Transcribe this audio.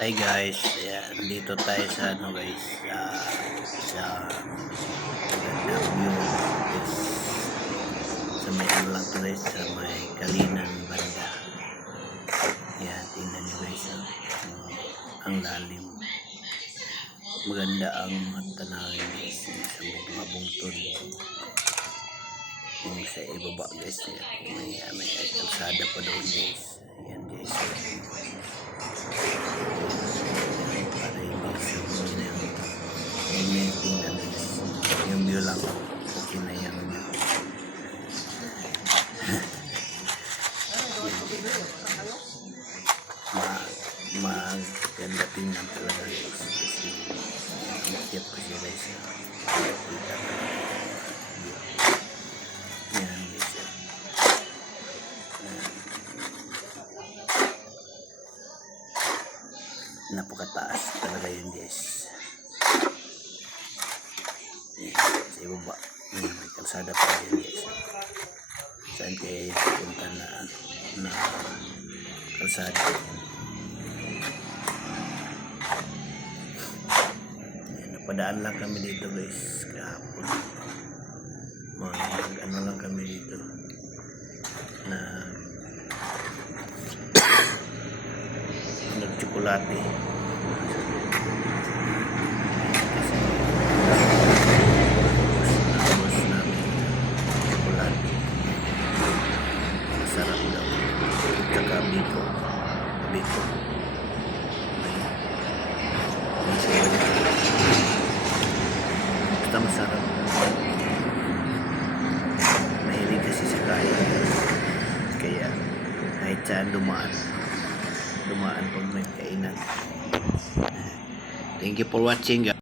Hi guys, ayan, dito tayo sa ano guys, sa magandang view is sa may ano lang to guys, sa may Kalinan banda. Ayan, tingnan nyo guys, ang lalim. Maganda ang tanawin guys, sa mga bungtod. Yung sa ibaba guys, may kalsada pa doon guys. Ayan guys. Yung view lang okay na yan. Maganda tingnan talaga guys, kasi makikip pa siya guys. Yan guys, napakataas talaga yun guys. Sa ibaba may kalsada pa rin guys. Saan kayo punta na kalsada yan. Napadaan lang kami dito guys kahapon. Ano lang kami dito na nagtsokolate. Sarap daw. Tsaka biko. Basta masarap. Mahilig kasi sa kaya. Kaya kahit saan dumaan pag may kainan. Thank you for watching guys.